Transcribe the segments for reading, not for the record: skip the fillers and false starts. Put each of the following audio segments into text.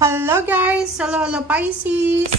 Hello guys! Hello Pisces!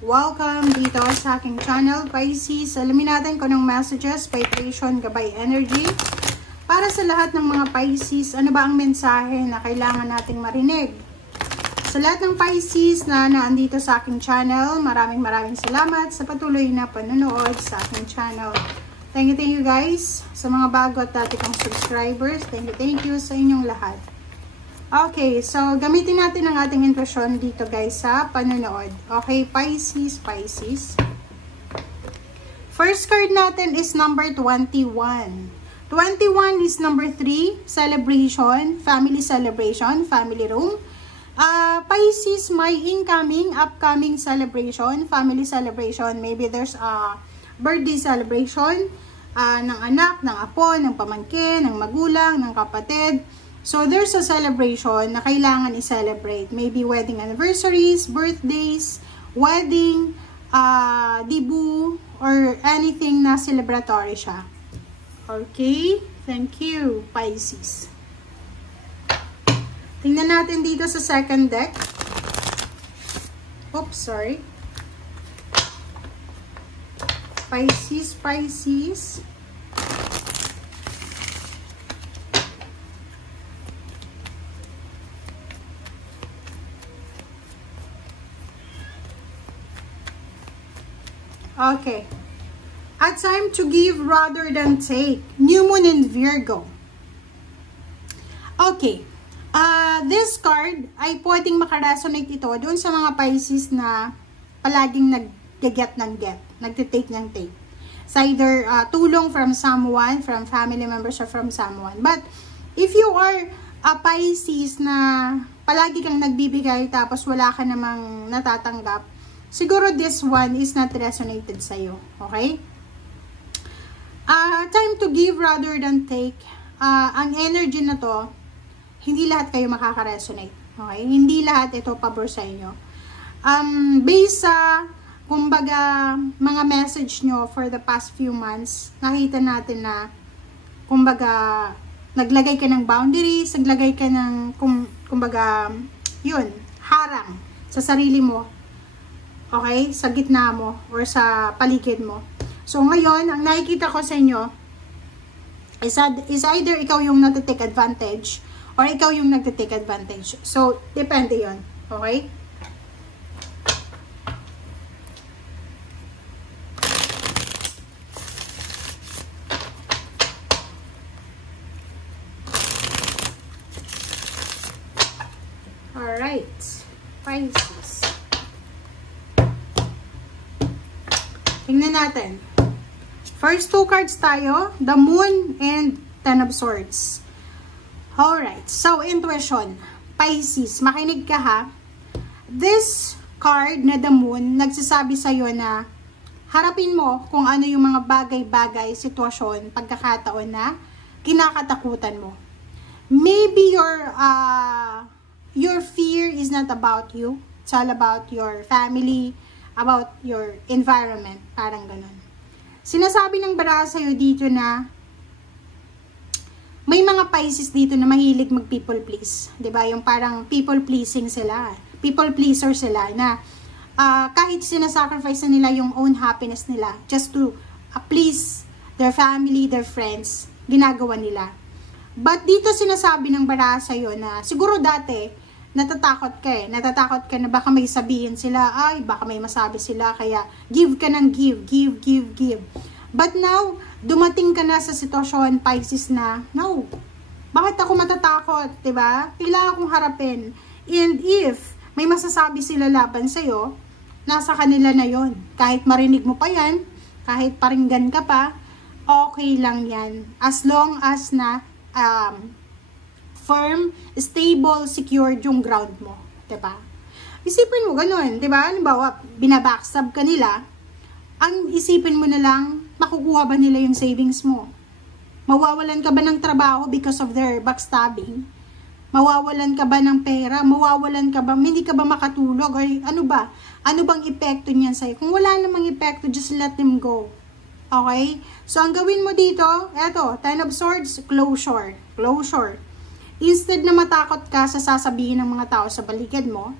Welcome dito sa aking channel, Pisces. Alamin natin kung anong messages, vibration, gabay energy. Para sa lahat ng mga Pisces, ano ba ang mensahe na kailangan nating marinig? Sa lahat ng Pisces na naandito sa aking channel, maraming salamat sa patuloy na panonood sa aking channel. Thank you guys sa mga bago at dati kong subscribers. Thank you sa inyong lahat. Okay, so gamitin natin ang ating intuition dito guys sa panonood. Okay, Pisces. First card natin is number 21. 21 is number 3, celebration, family celebration, family room. Pisces, may upcoming celebration, family celebration. Maybe there's a birthday celebration ng anak, ng apo, ng pamangkin, ng magulang, ng kapatid. So, there's a celebration na kailangan i-celebrate. Maybe wedding anniversaries, birthdays, wedding, debut, or anything na celebratory siya. Okay? Thank you, Pisces. Tingnan natin dito sa second deck. Oops, sorry. Pisces. Okay. A time to give rather than take. New Moon in Virgo. Okay. This card ay pwedeng makaresonate ito doon sa mga Pisces na palaging nag-get ng get. Nagtitake ng take. It's either tulong from someone, from family members, or from someone. But if you are a Pisces na palagi kang nagbibigay tapos wala ka namang natatanggap, siguro this one is not resonated sa'yo. Okay? Time to give rather than take. Ang energy na to, hindi lahat kayo makaka-resonate. Okay? Hindi lahat ito pabor sa inyo. Based sa, kumbaga, mga message nyo for the past few months, nakita natin na, kumbaga, naglagay ka ng boundaries, naglagay ka ng, kumbaga, yun, harang sa sarili mo. Okay? Sa gitna mo or sa paligid mo. So, ngayon, ang nakikita ko sa inyo is either ikaw yung nagtitake advantage or ikaw yung nagtitake advantage. So, depende yon. Okay? Alright. Pisces. Tingnan natin. First two cards tayo, the Moon and Ten of Swords. Alright, so intuition. Pisces, makinig ka ha. This card na the Moon, nagsasabi sa'yo na harapin mo kung ano yung mga bagay-bagay, sitwasyon, pagkakataon na kinakatakutan mo. Maybe your fear is not about you. It's all about your family, about your environment, parang ganun. Sinasabi ng baraha sa'yo dito na may mga Pisces dito na mahilig mag-people please. 'Di ba? Yung parang people pleasing sila. People pleaser sila na kahit sinasacrifice na nila yung own happiness nila just to please their family, their friends, ginagawa nila. But dito sinasabi ng baraha sa'yo na siguro dati natatakot ka eh. Natatakot ka na baka may sabihin sila, ay, baka may masabi sila, kaya give ka ng give. But now, dumating ka na sa sitwasyon, Pisces, na, no, bakit ako matatakot, diba? Kailangan kong harapin. And if may masasabi sila laban sa'yo, nasa kanila na yon. Kahit marinig mo pa yan, kahit paringgan ka pa, okay lang yan. As long as na, firm, stable, secured yung ground mo. Diba? Isipin mo ganun, diba? Halimbawa, binabackstab ka nila, ang isipin mo na lang, makukuha ba nila yung savings mo? Mawawalan ka ba ng trabaho because of their backstabbing? Mawawalan ka ba ng pera? Mawawalan ka ba? Hindi ka ba makatulog? Or ano ba? Ano bang epekto niyan sa'yo? Kung wala namang epekto, just let them go. Okay? So, ang gawin mo dito, eto, Ten of Swords, closure. Instead na matakot ka sa sasabihin ng mga tao sa baligid mo,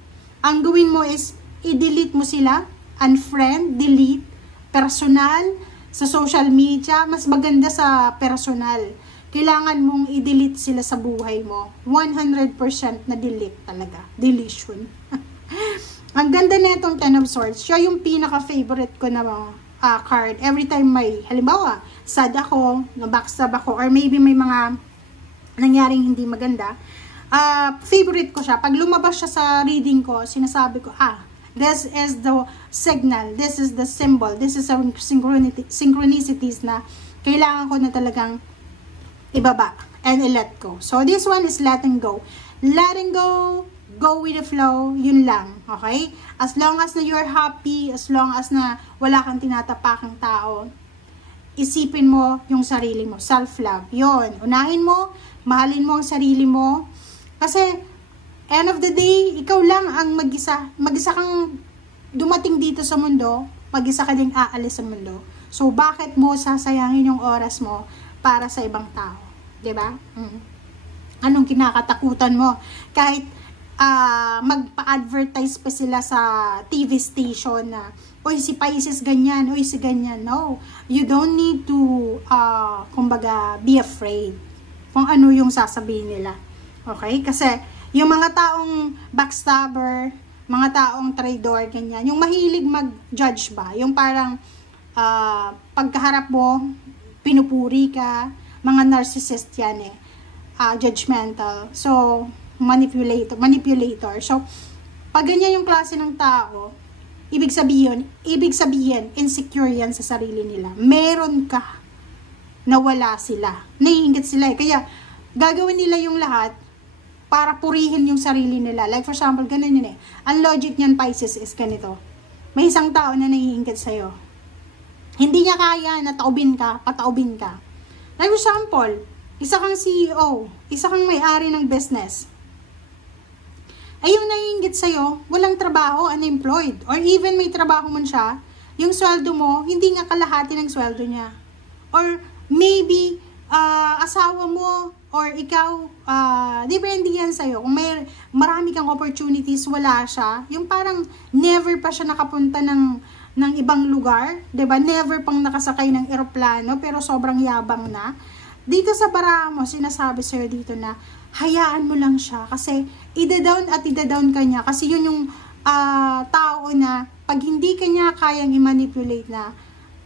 ang gawin mo is, i-delete mo sila, unfriend, delete, personal, sa social media, mas maganda sa personal. Kailangan mong i-delete sila sa buhay mo. 100% na delete talaga. Deletion. Ang ganda na itong Ten of Swords. Siya yung pinaka-favorite ko na card. Every time may, halimbawa, sad ako, na-backstab ako, or maybe may mga nangyaring hindi maganda, favorite ko siya. Pag lumabas siya sa reading ko, sinasabi ko, this is the signal, this is the symbol, this is a synchronicities na kailangan ko na talagang ibaba and i-let go. So, this one is letting go. Letting go, go with the flow, yun lang. Okay? As long as na you're happy, as long as na wala kang tinatapakang tao, isipin mo yung sarili mo. Self-love. Yun. Unahin mo, mahalin mo ang sarili mo. Kasi, end of the day, ikaw lang ang mag-isa. Mag-isa kang dumating dito sa mundo, mag-isa ka ding aalis sa mundo. So, bakit mo sasayangin yung oras mo para sa ibang tao? 'Di ba? Anong kinakatakutan mo? Kahit magpa-advertise pa sila sa TV station na, oy, si Pisces ganyan, oy, si ganyan. No. You don't need to, kumbaga, be afraid kung ano yung sasabihin nila. Okay? Kasi, yung mga taong backstabber, mga taong traidor, ganyan, yung mahilig mag-judge ba? Yung parang, pagkaharap mo, pinupuri ka, mga narcissist yan judgmental. So, manipulator. So, pag ganyan yung klase ng tao, ibig sabihin, insecure yan sa sarili nila. Meron ka na wala sila. Naiingit sila Kaya, gagawin nila yung lahat para purihin yung sarili nila. Like, for example, ganun yun Ang logic niyan, Pisces, is ganito. May isang tao na naiingit sa'yo. Hindi niya kaya na pataubin ka. Like, for example, isa kang CEO, isa kang may-ari ng business. Ay, yung naiinggit sa'yo, walang trabaho, unemployed. Or even may trabaho man siya, yung sweldo mo, hindi nga kalahati ng sweldo niya. Or maybe, asawa mo, or ikaw, depende yan sa'yo. Kung may marami kang opportunities, wala siya. Yung parang never pa siya nakapunta ng ibang lugar, 'di ba? Never pang nakasakay ng eroplano pero sobrang yabang na. Dito sa baraha mo, sinasabi sa'yo dito na hayaan mo lang siya kasi ida-down ka niya kasi yun yung tao na pag hindi ka niya kayang i-manipulate na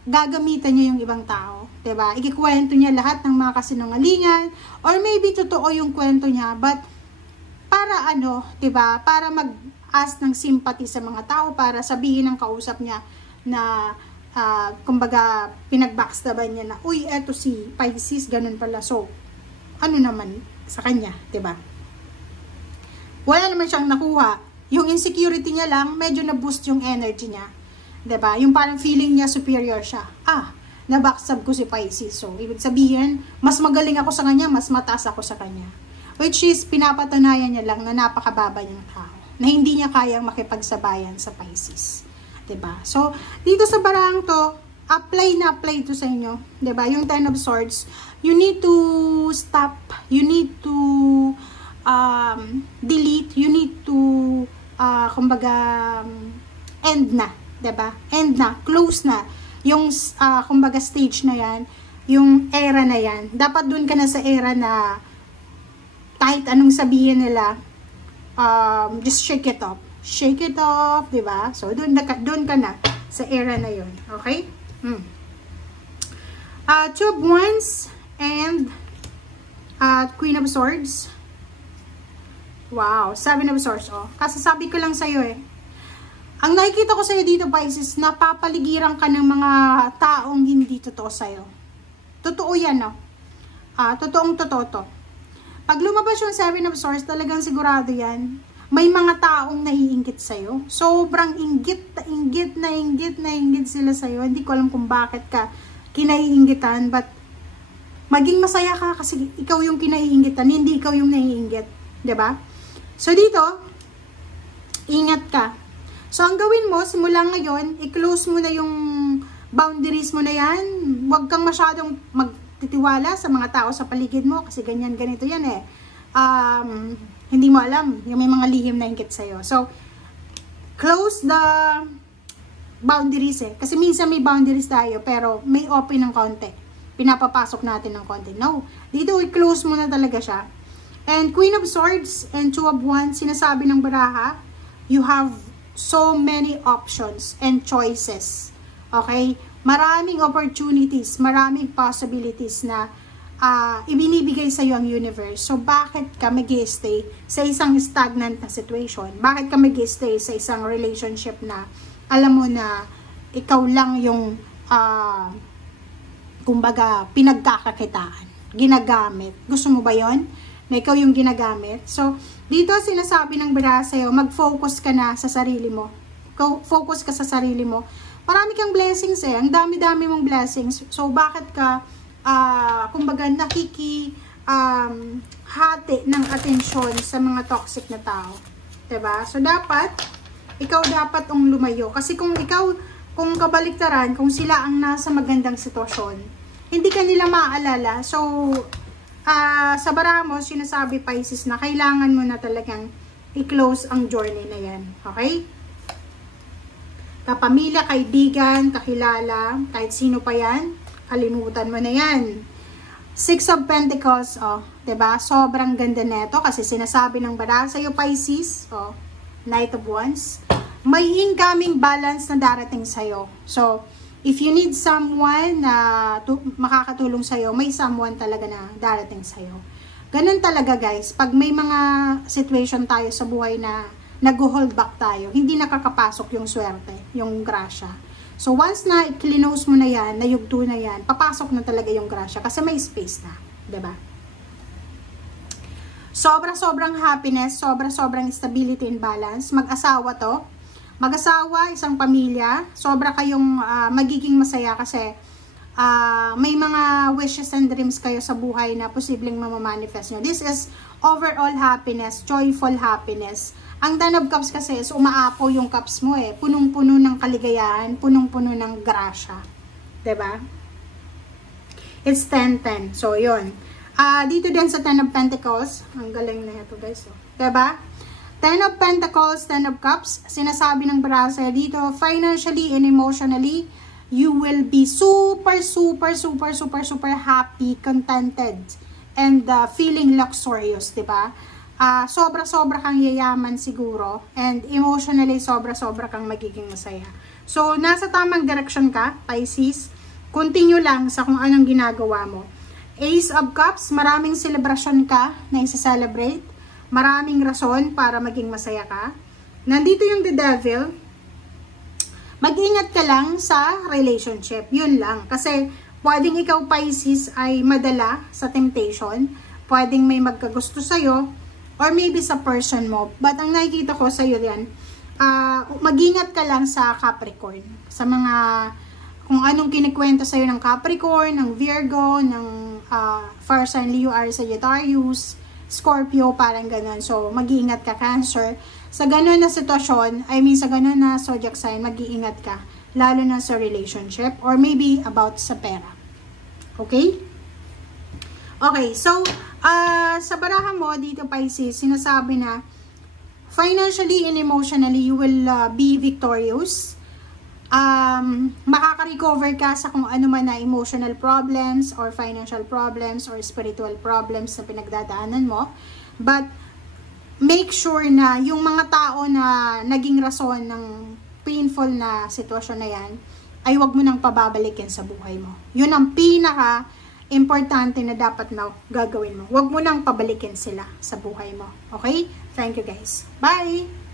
gagamitan niya yung ibang tao, 'di ba? Ikikwento niya lahat ng mga kasinungalingan or maybe totoo yung kwento niya but para 'di ba? Para mag-ask ng sympathy sa mga tao para sabihin ng kausap niya na kumbaga pinag-backstaban niya na, uy, eto si Pisces, ganun pala. So, ano naman sa kanya, 'di ba? Wala naman siyang nakuha. Yung insecurity niya lang, medyo na-boost yung energy niya. 'Di ba? Yung parang feeling niya superior siya. Na-backstab ko si Pisces. So, ibig sabihin, mas magaling ako sa kanya, mas mataas ako sa kanya. Which is, pinapatunayan niya lang na napakababa niyang tao. Na hindi niya kayang makipagsabayan sa Pisces. 'Di ba? So, dito sa barang to, apply to sa inyo. 'Di ba? Yung Ten of Swords, you need to stop, you need to delete, you need to kumbaga end na, 'di ba? End na, close na yung kumbaga stage na 'yan, yung era na 'yan. Dapat doon ka na sa era na kahit anong sabihin nila, just shake it off. Shake it off, 'di ba? So doon ka na sa era na 'yon. Okay? Two of Wands and Queen of Swords. Wow, Seven of Swords. Kasasabi ko lang sa iyo Ang nakikita ko sa iyo dito, Pisces, napapaligiran ka ng mga taong hindi totoo sa iyo. Totoo 'yan, no? Totoong totoo to. Pag lumabas yung Seven of Swords, talagang sigurado 'yan. May mga taong naiinggit sa'yo. Sobrang inggit sila sa'yo. Hindi ko alam kung bakit ka kinaiinggitan. But, maging masaya ka kasi ikaw yung kinaiinggitan. Hindi ikaw yung naiinggit. 'Di ba? So, dito, ingat ka. So, ang gawin mo, simula ngayon, i-close mo na yung boundaries mo na yan. Huwag kang masyadong magtitiwala sa mga tao sa paligid mo. Kasi ganito yan hindi mo alam, yung may mga lihim na inggit sa'yo. So, close the boundaries eh. Kasi minsan may boundaries tayo, pero may open ng konti. Pinapapasok natin ng konti. No. Dito, i-close mo na talaga siya. And Queen of Swords and Two of Wands, sinasabi ng baraha, you have so many options and choices. Okay? Maraming opportunities, maraming possibilities na ibinibigay sa iyo ang universe. So, bakit ka mag-stay sa isang stagnant na situation? Bakit ka mag-stay sa isang relationship na alam mo na ikaw lang yung kumbaga pinagkakakitaan, ginagamit? Gusto mo ba yon? Na ikaw yung ginagamit? So, dito sinasabi ng baraha sa'yo, mag-focus ka na sa sarili mo. Focus ka sa sarili mo. Marami kang blessings eh. Ang dami-dami mong blessings. So, bakit ka kumbaga hati ng atensyon sa mga toxic na tao? Diba? So, ikaw dapat ang lumayo. Kasi kung kabaliktaran, kung sila ang nasa magandang sitwasyon, hindi ka nila maaalala. So, sa baraha mo, sinasabi Pisces na kailangan mo na talagang i-close ang journey na yan. Okay? Kapamilya, kaibigan, kakilala, kahit sino pa yan, kalimutan mo na yan. Six of Pentacles, diba? Sobrang ganda neto kasi sinasabi ng baraha sa'yo, Pisces, Knight of Wands. May incoming balance na darating sa'yo. So, if you need someone na makakatulong sa'yo, may someone talaga na darating sa'yo. Ganun talaga guys, pag may mga situation tayo sa buhay na nag-hold back tayo, hindi nakakapasok yung swerte, yung grasya. So once na i-close mo na yan, nayugto na yan, papasok na talaga yung grasya kasi may space na, 'di ba? Sobrang happiness, sobrang stability and balance. Mag-asawa to. Mag-asawa, isang pamilya, sobra kayong magiging masaya kasi may mga wishes and dreams kayo sa buhay na posibleng mamamanifest nyo. This is overall happiness, joyful happiness. Ang Ten of Cups kasi is umaapaw yung cups mo eh. Punong-puno ng kaligayahan, punong-puno ng grasya. 'Di ba? It's 10-10. So, yun. Dito din sa Ten of Pentacles, ang galing na ito guys. 'Di ba? Ten of Pentacles, Ten of Cups, sinasabi ng baraha dito, financially and emotionally, you will be super happy, contented, and feeling luxurious, diba? Sobra kang yayaman siguro, and emotionally, sobra kang magiging masaya. So, nasa tamang direction ka, Pisces. Continue lang sa kung anong ginagawa mo. Ace of Cups, maraming celebration ka na isa-celebrate. Maraming rason para maging masaya ka. Nandito yung The Devil. Mag-ingat ka lang sa relationship. Yun lang. Kasi pwedeng ikaw Pisces ay madala sa temptation. Pwedeng may magkagusto sa'yo. Or maybe sa person mo. But ang nakikita ko sa'yo yan, mag-ingat ka lang sa Capricorn. Sa mga, kung anong kinikwento sa'yo ng Capricorn, ng Virgo, ng Fire sign Leo, Aries, Sagittarius, Scorpio, parang ganun. So, mag-iingat ka, Cancer. Sa ganun na sitwasyon, sa ganun na zodiac sign, mag-iingat ka. Lalo na sa relationship or maybe about sa pera. Okay? Okay, so, sa baraha mo, dito Pisces, sinasabi na financially and emotionally, you will be victorious. Makaka-recover ka sa kung ano man na emotional problems or financial problems or spiritual problems na pinagdadaanan mo. But, make sure na yung mga tao na naging rason ng painful na sitwasyon na yan, ay wag mo nang pababalikin sa buhay mo. Yun ang pinaka-importante na dapat na gagawin mo. Wag mo nang pabalikin sila sa buhay mo. Okay? Thank you guys. Bye!